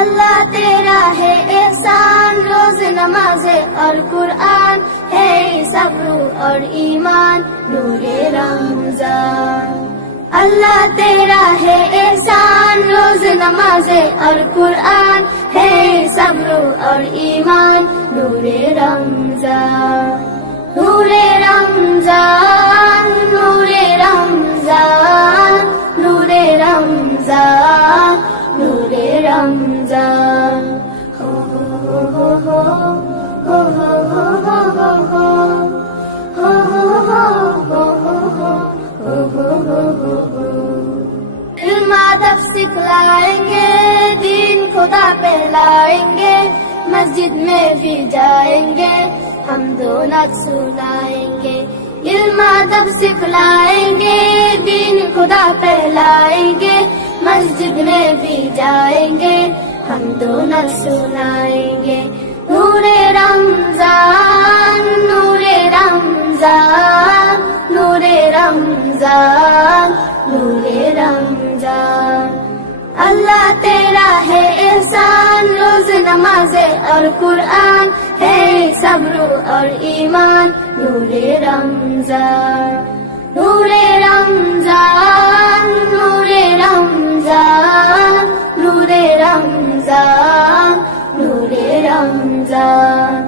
اللہ تیرا ہے احسان، روز نماز اور قرآن ہے صبر اور ایمان نور رمضان۔ اللہ تیرا ہے احسان، روز نماز اور قرآن ہے صبر اور ایمان نور رمضان۔ نور رمضان، نور رمضان، نور رمضان، نور رمضان۔ علم ادب سکھلائیں گے، دین خدا پہلائیں گے، مسجد میں بھی جائیں گے، ہم دونوں سنائیں گے۔ علم ادب سکھلائیں گے، دین خدا پہلائیں گے، مسجد میں بھی جائیں گے، ہم دونوں سنائیں گے۔ نور رمضان، نور رمضان، نور رمضان، نور رمضان۔ اللہ تیرا ہے احسان، روز نماز اور قرآن ہے صبر اور ایمان نور رمضان۔ نور رمضان، نور رمضان، نور رمضان، نور رمضان۔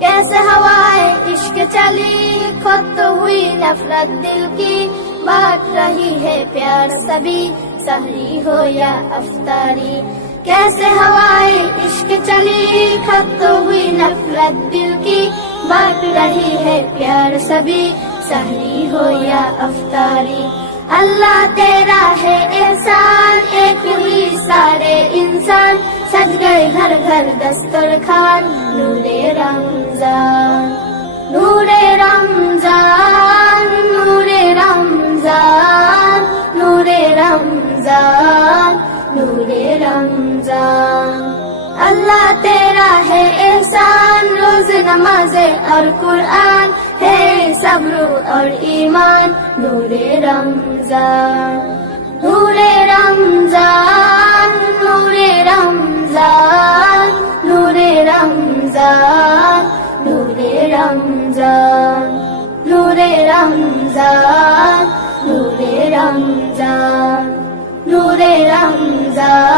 کیسے ہوائے عشق چلی، خود تو ہوئی نفرت دل کی، بات رہی ہے پیار سبھی، سحری ہو یا افطاری۔ کیسے ہوائے عشق چلی، خود تو ہوئی نفرت دل کی، بات رہی ہے پیار سبھی، سحری ہو یا افطاری۔ اللہ تیرا ہے احسان، ایک ہی سارے انسان، سج گئے گھر گھر دسترخوان نور رمضان۔ نور رمضان، نور رمضان، نور رمضان، نور رمضان۔ اللہ تیرا ہے احسان، روز نماز اور قرآن ہے صبر اور ایمان نور رمضان۔ نور رمضان، نور رمضان، نور رمضان، نور رمضان، نور رمضان، نور رمضان، نور رمضان۔